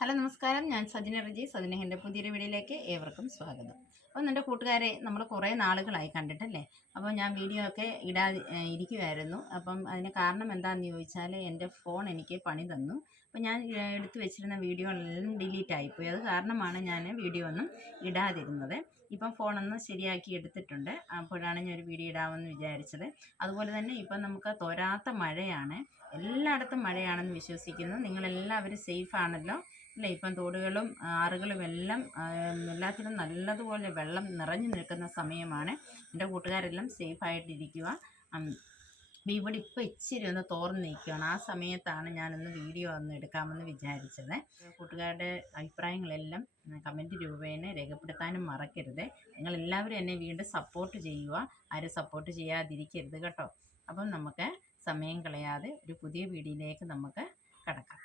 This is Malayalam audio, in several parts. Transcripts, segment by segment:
ഹലോ നമസ്കാരം. ഞാൻ സജിന റജി. സജിനഹിന്റെ പുതിയൊരു വീഡിയോയിലേക്ക് ഏവർക്കും സ്വാഗതം. അപ്പോൾ എന്റെ കൂട്ടുകാരെ നമ്മൾ കുറേ നാളുകളായി കണ്ടിട്ടല്ലേ? അപ്പോൾ ഞാൻ വീഡിയോ ഒക്കെ ഇടാ ഇരിക്കുമായിരുന്നു അപ്പം അതിന് കാരണം എന്താണെന്ന് ചോദിച്ചാൽ എന്റെ ഫോൺ എനിക്ക് പണി തന്നു. അപ്പോൾ ഞാൻ എടുത്ത് വെച്ചിരുന്ന വീഡിയോകളെല്ലാം ഡിലീറ്റ് ആയിപ്പോയി. അത് കാരണമാണ് ഞാൻ വീഡിയോ ഒന്നും ഇടാതിരുന്നത്. ഇപ്പം ഫോണൊന്ന് ശരിയാക്കി എടുത്തിട്ടുണ്ട്. അപ്പോഴാണ് ഞാൻ ഒരു വീഡിയോ ഇടാമെന്ന് വിചാരിച്ചത്. അതുപോലെ തന്നെ ഇപ്പം നമുക്ക് തോരാത്ത മഴയാണ്. എല്ലായിടത്തും മഴയാണെന്ന് വിശ്വസിക്കുന്നു. നിങ്ങളെല്ലാവരും സേഫ് ആണല്ലോ. അല്ലേ? ഇപ്പം തോടുകളും ആറുകളും എല്ലാം എല്ലാത്തിലും നല്ലതുപോലെ വെള്ളം നിറഞ്ഞു നിൽക്കുന്ന സമയമാണ്. എന്റെ കൂട്ടുകാരെല്ലാം സേഫായിട്ടിരിക്കുക ഇവിടെ ഇപ്പോൾ ഇച്ചിരി ഒന്ന് തോർന്ന് നിൽക്കുകയാണ് ആ സമയത്താണ് ഞാനൊന്ന് വീഡിയോ ഒന്ന് എടുക്കാമെന്ന് വിചാരിച്ചത്. കൂട്ടുകാരുടെ അഭിപ്രായങ്ങളെല്ലാം കമന്റ് രൂപേണ രേഖപ്പെടുത്താനും മറക്കരുത്. നിങ്ങൾ എല്ലാവരും എന്നെ വീണ്ടും സപ്പോർട്ട് ചെയ്യുക. ആരും സപ്പോർട്ട് ചെയ്യാതിരിക്കരുത് കേട്ടോ. അപ്പം നമുക്ക് സമയം കളയാതെ ഒരു പുതിയ വീഡിയോയിലേക്ക് നമുക്ക് കടക്കാം.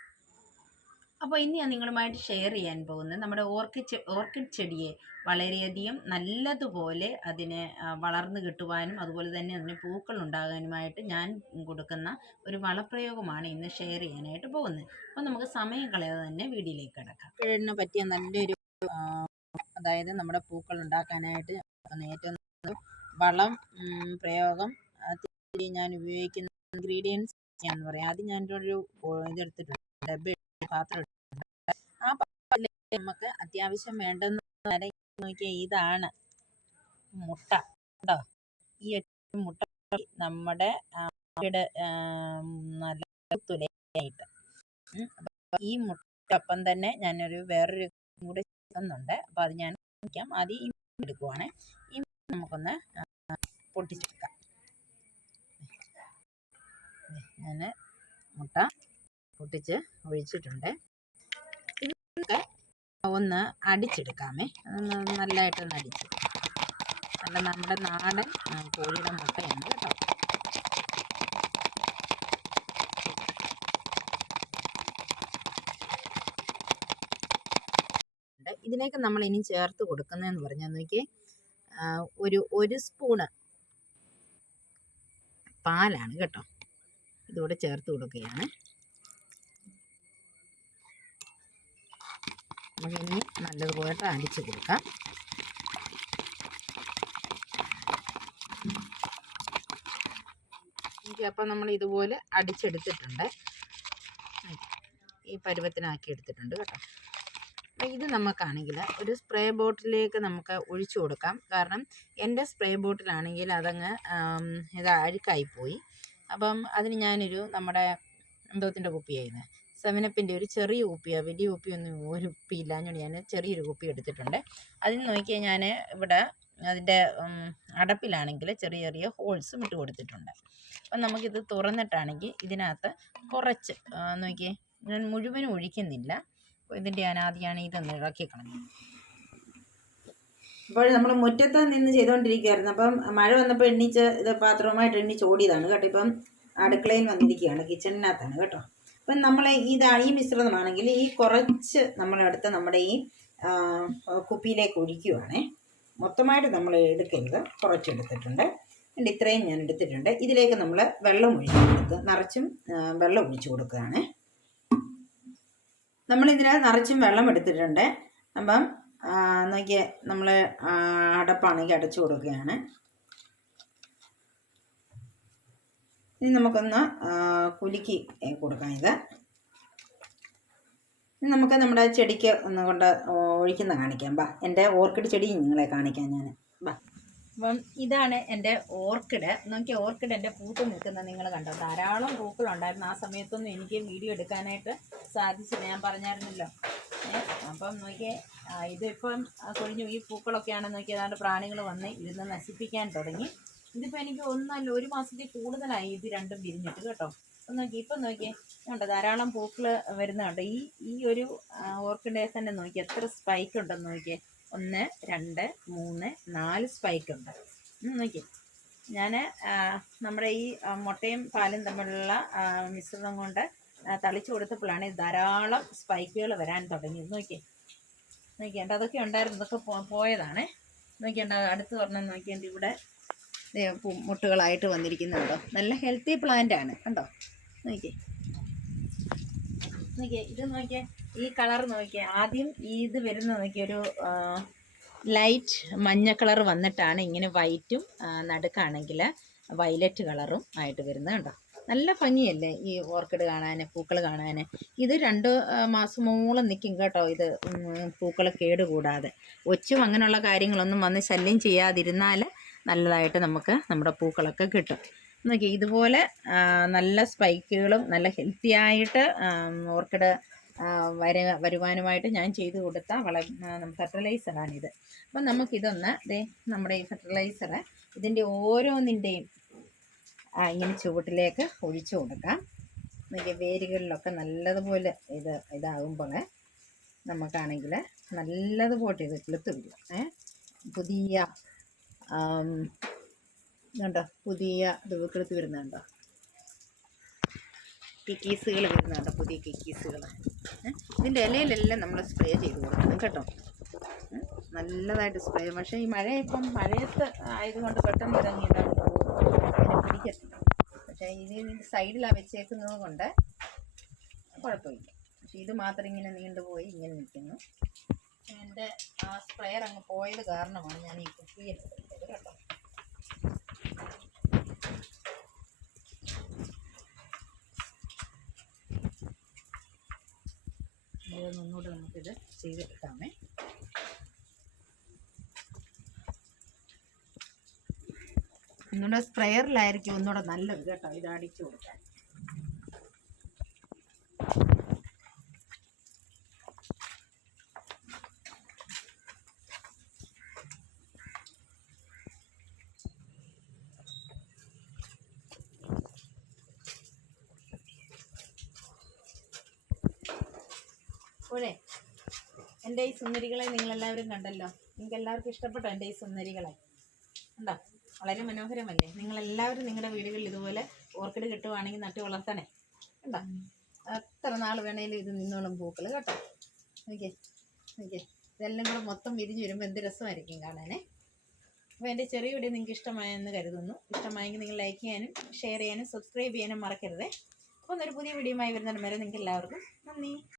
അപ്പോൾ ഇനി ഞാൻ നിങ്ങളുമായിട്ട് ഷെയർ ചെയ്യാൻ പോകുന്നത് നമ്മുടെ ഓർക്കിഡ് ഓർക്കിഡ് ചെടിയെ വളരെയധികം നല്ലതുപോലെ അതിനെ വളർന്നു കിട്ടുവാനും അതുപോലെ തന്നെ അതിന് പൂക്കൾ ഉണ്ടാകാനുമായിട്ട് ഞാൻ കൊടുക്കുന്ന ഒരു വളപ്രയോഗമാണ് ഇന്ന് ഷെയർ ചെയ്യാനായിട്ട് പോകുന്നത്. അപ്പോൾ നമുക്ക് സമയം കളയാതെ തന്നെ വീഡിയോയിലേക്ക് കിടക്കാം. കിഴടിനെ പറ്റിയ നല്ലൊരു അതായത് നമ്മുടെ പൂക്കൾ ഉണ്ടാക്കാനായിട്ട് ഏറ്റവും വളം പ്രയോഗം ഞാൻ ഉപയോഗിക്കുന്ന ഇൻഗ്രീഡിയൻസ് എന്ന് പറയാം. അത് ഞാൻ ഒരു ഇതെടുത്തിട്ടുണ്ട്. ഡബ്ബ പാത്രം ആ പാത്രത്തിലേക്ക് നമുക്ക് അത്യാവശ്യം വേണ്ടെന്ന് വരെ ഇതാണ് മുട്ട. കേട്ടോ ഈ ഒരു മുട്ട നമ്മുടെ നല്ല തുലയായിട്ട്. ഈ മുട്ടയൊപ്പം തന്നെ ഞാനൊരു വേറൊരു കൂടെ ചേർക്കുന്നുണ്ട്. അപ്പോൾ അത് ഞാൻ കാണിക്കാം ആദ്യം ഈ എടുക്കുവാണ്. ഈ നമുക്കൊന്ന് പൊട്ടിച്ചെടുക്കാം. ഞാൻ മുട്ട പൊട്ടിച്ച് ഒഴിച്ചിട്ടുണ്ട്. ഇതൊക്കെ ഒന്ന് അടിച്ചെടുക്കാമേ. നല്ലതായിട്ടൊന്ന് അടിച്ചെടുക്കാം നല്ല നമ്മുടെ നാടൻ കോഴിയുടെ മുട്ടയാണ് കേട്ടോ. ഇതിനേക്ക് നമ്മൾ ഇനി ചേർത്ത് കൊടുക്കുന്നതെന്ന് പറഞ്ഞാൽ നോക്കിയേ ഒരു ഒരു സ്പൂണ് പാലാണ് കേട്ടോ. ഇതുകൂടെ ചേർത്ത് കൊടുക്കുകയാണ്. നമുക്കിനി നല്ലതുപോലെ അടിച്ചു കൊടുക്കാം. അപ്പം നമ്മൾ ഇതുപോലെ അടിച്ചെടുത്തിട്ടുണ്ട്. ഈ പരുവത്തിനാക്കി എടുത്തിട്ടുണ്ട് കേട്ടോ. അപ്പം ഇത് നമുക്കാണെങ്കിൽ ഒരു സ്പ്രേ ബോട്ടിലേക്ക് നമുക്ക് ഒഴിച്ചു കൊടുക്കാം. കാരണം എന്റെ സ്പ്രേ ബോട്ടിലാണെങ്കിൽ അതങ്ങ് ഇത് അഴുക്കായിപ്പോയി. അപ്പം അതിന് ഞാനൊരു നമ്മുടെ എന്തോത്തിന്റെ കുപ്പിയായിരുന്നു സെവനപ്പിന്റെ ഒരു ചെറിയ കുപ്പിയാണ് വലിയ കുപ്പിയൊന്നും ഒരു കുപ്പി ഇല്ലാഞ്ഞുകൊണ്ട് ഞാൻ ചെറിയൊരു കുപ്പി എടുത്തിട്ടുണ്ട്. അതിന് നോക്കിയാൽ ഞാൻ ഇവിടെ അതിന്റെ അടപ്പിലാണെങ്കിൽ ചെറിയ ചെറിയ ഹോൾസും ഇട്ട് കൊടുത്തിട്ടുണ്ട്. അപ്പം നമുക്കിത് തുറന്നിട്ടാണെങ്കിൽ ഇതിനകത്ത് കുറച്ച് നോക്കിയേ ഞാൻ മുഴുവനും ഒഴിക്കുന്നില്ല. ഇതിന്റെ ഞാൻ ആദ്യമാണ് ഇതൊന്ന് ഇളക്കി കളഞ്ഞു ഇപ്പോൾ നമ്മൾ മുറ്റത്ത് നിന്ന് ചെയ്തുകൊണ്ടിരിക്കുകയായിരുന്നു. അപ്പം മഴ വന്നപ്പോൾ എണ്ണീച്ച് ഇത് പാത്രവുമായിട്ട് എണ്ണീച്ച് ഓടിയതാണ് കേട്ടോ. ഇപ്പം അടുക്കളയിൽ വന്നിരിക്കുകയാണ് കിച്ചണിനകത്താണ് കേട്ടോ. അപ്പം നമ്മൾ ഇതാണ് ഈ മിശ്രിതമാണെങ്കിൽ ഈ കുറച്ച് നമ്മളെടുത്ത് നമ്മുടെ ഈ കുപ്പിയിലേക്ക് ഒഴിക്കുവാണേ. മൊത്തമായിട്ട് നമ്മൾ എടുക്കരുത്. കുറച്ചെടുത്തിട്ടുണ്ട്. അതിന്റെ ഇത്രയും ഞാൻ എടുത്തിട്ടുണ്ട്. ഇതിലേക്ക് നമ്മൾ വെള്ളം ഒഴിച്ച് കൊടുക്കുക. നിറച്ചും വെള്ളം ഒഴിച്ചു കൊടുക്കുകയാണ്. നമ്മളിതിനകത്ത് നിറച്ചും വെള്ളം എടുത്തിട്ടുണ്ട്. അപ്പം നോക്കിയ നമ്മൾ അടപ്പാണെങ്കിൽ അടച്ചു കൊടുക്കുകയാണ്. ഇനി നമുക്കൊന്ന് കുലുക്കി കൊടുക്കാം ഇത്. ഇനി നമുക്ക് നമ്മുടെ ചെടിക്ക് ഒന്ന് കൊണ്ട് ഒഴിക്കുന്ന കാണിക്കാം. ബാ എന്റെ ഓർക്കിഡ് ചെടി നിങ്ങളെ കാണിക്കാം ഞാൻ. ബാ. അപ്പം ഇതാണ് എന്റെ ഓർക്കിഡ്. നോക്കി ഓർക്കിഡ് എന്റെ പൂത്ത് നിൽക്കുന്നത് നിങ്ങൾ കണ്ടോ? ധാരാളം പൂക്കളുണ്ടായിരുന്നു ആ സമയത്തൊന്നും എനിക്ക് വീഡിയോ എടുക്കാനായിട്ട് സാധിച്ചില്ല. ഞാൻ പറഞ്ഞായിരുന്നല്ലോ. അപ്പം നോക്കിയേ ഇതിപ്പം കൊഴിഞ്ഞു. ഈ പൂക്കളൊക്കെയാണ് നോക്കി ഏതാണ്ട് പ്രാണികൾ വന്ന് ഇരുന്ന് നശിപ്പിക്കാൻ തുടങ്ങി. ഇതിപ്പോൾ എനിക്ക് ഒന്നല്ല ഒരു മാസത്തിൽ കൂടുതലായി ഇത് രണ്ടും വിരിഞ്ഞിട്ട് കേട്ടോ. ഒന്ന് നോക്കി ഇപ്പം നോക്കിയേ ഉണ്ട് ധാരാളം പൂക്കൾ വരുന്നുണ്ട് ഈ ഈ ഒരു ഓർക്കിഡേ തന്നെ നോക്കി എത്ര സ്പൈക്ക് ഉണ്ടെന്ന് നോക്കിയേ. ഒന്ന് രണ്ട് മൂന്ന് നാല് സ്പൈക്ക് ഉണ്ട്. നോക്കി. ഞാൻ നമ്മുടെ ഈ മുട്ടയും പാലും തമ്മിലുള്ള മിശ്രിതം കൊണ്ട് തളിച്ചു കൊടുത്തപ്പോഴാണ് ധാരാളം സ്പൈക്കുകൾ വരാൻ തുടങ്ങിയത്. നോക്കിയേ നോക്കിയേണ്ട അതൊക്കെ ഉണ്ടായിരുന്നു. ഇതൊക്കെ പോയതാണ്. നോക്കിയേണ്ട അടുത്ത് പറഞ്ഞാൽ നോക്കിയേണ്ട ഇവിടെ മുട്ടുകളായിട്ട് വന്നിരിക്കുന്നുണ്ടോ? നല്ല ഹെൽത്തി പ്ലാന്റ് ആണ് കണ്ടോ? നോക്കിയേ. നോക്കിയേ ഇത് നോക്കിയേ. ഈ കളർ നോക്കിയേ. ആദ്യം ഇത് വരുന്ന നോക്കിയൊരു ലൈറ്റ് മഞ്ഞ കളർ വന്നിട്ടാണ് ഇങ്ങനെ വൈറ്റും നടുക്കാണെങ്കിൽ വയലറ്റ് കളറും ആയിട്ട് വരുന്നത് കണ്ടോ? നല്ല ഭംഗിയല്ലേ ഈ ഓർക്കിഡ് കാണാൻ പൂക്കൾ കാണാൻ. ഇത് രണ്ട് മാസം മാസമോളം നിൽക്കും കേട്ടോ ഇത് പൂക്കൾ കേടുകൂടാതെ. ഒച്ചും അങ്ങനെയുള്ള കാര്യങ്ങളൊന്നും വന്ന് ശല്യം ചെയ്യാതിരുന്നാൽ നല്ലതായിട്ട് നമുക്ക് നമ്മുടെ പൂക്കളൊക്കെ കിട്ടും. നോക്കി ഇതുപോലെ നല്ല സ്പൈക്കുകളും നല്ല ഹെൽത്തി ആയിട്ട് ഓർക്കിഡ് വര വരുവാനുമായിട്ട് ഞാൻ ചെയ്തു കൊടുത്ത വള ഫെർട്ടിലൈസറാണിത് അപ്പം നമുക്കിതൊന്ന് ദേ നമ്മുടെ ഈ ഫെർട്ടിലൈസറ് ഇതിന്റെ ഓരോന്നിന്റെയും ഇങ്ങനെ ചുവട്ടിലേക്ക് ഒഴിച്ചു കൊടുക്കാം. നോക്കിയ വേരുകളിലൊക്കെ നല്ലതുപോലെ ഇത് ഇതാകുമ്പോൾ നമുക്കാണെങ്കിൽ നല്ലതുപോലെ ഇത് കിളുത്ത് വരും പുതിയ ഇതുണ്ടോ പുതിയ കിളുത്ത് വരുന്നുണ്ടോ കിക്കീസുകൾ വരുന്നുണ്ടോ പുതിയ കിക്കീസുകൾ? ഇതിന്റെ ഇലയിലെല്ലാം നമ്മൾ സ്പ്രേ ചെയ്ത് കൊടുക്കണം കേട്ടോ. നല്ലതായിട്ട് സ്പ്രേ പക്ഷേ ഈ മഴ ഇപ്പം മഴയത്ത് ആയതുകൊണ്ട് പെട്ടെന്ന് ഇറങ്ങിയിട്ടാണ് പിടിക്കത്തില്ല. പക്ഷേ ഇതിന്റെ സൈഡിലാണ് വെച്ചേക്കുന്നത് കൊണ്ട് കുഴപ്പമില്ല. പക്ഷേ ഇത് മാത്രം ഇങ്ങനെ നീണ്ടുപോയി ഇങ്ങനെ നിൽക്കുന്നു. എന്റെ ആ സ്പ്രെയർ അങ്ങ് പോയത് കാരണമാണ് ഞാൻ ഈ കുപ്പി എടുത്തത്. കേട്ടോ. ഒന്നുകൂടെ നമുക്കിത് ചെയ്തെടുക്കാമേ. ഒന്നുകൂടെ സ്പ്രെയറിലായിരിക്കും ഒന്നുകൂടെ നല്ലത് കേട്ടോ ഇത് അടിച്ചു കൊടുക്കാൻ. അപ്പോഴേ എന്റെ ഈ സുന്ദരികളെ നിങ്ങളെല്ലാവരും കണ്ടല്ലോ. നിങ്ങൾക്ക് എല്ലാവർക്കും ഇഷ്ടപ്പെട്ടോ എന്റെ ഈ സുന്ദരികളെ? ഉണ്ടോ വളരെ മനോഹരമല്ലേ? നിങ്ങളെല്ലാവരും നിങ്ങളുടെ വീടുകളിൽ ഇതുപോലെ ഓർക്കിഡ് കിട്ടുവാണെങ്കിൽ നട്ട് വളർത്തണേ. ഉണ്ടോ എത്ര നാൾ വേണേലും ഇത് നിന്നോളും പൂക്കൾ കേട്ടോ? ഓക്കെ ഓക്കെ ഇതെല്ലാം കൂടെ മൊത്തം വിരിഞ്ഞ് വരുമ്പോൾ എന്ത് രസമായിരിക്കും കാണാനേ? അപ്പോൾ എന്റെ ചെറിയ വീഡിയോ നിങ്ങൾക്ക് ഇഷ്ടമായെന്ന് കരുതുന്നു. ഇഷ്ടമായെങ്കിൽ നിങ്ങൾ ലൈക്ക് ചെയ്യാനും ഷെയർ ചെയ്യാനും സബ്സ്ക്രൈബ് ചെയ്യാനും മറക്കരുതേ. അപ്പോൾ ഒരു പുതിയ വീഡിയോയുമായി വരുന്നതിന് വരെ നിങ്ങൾക്ക് എല്ലാവർക്കും നന്ദി.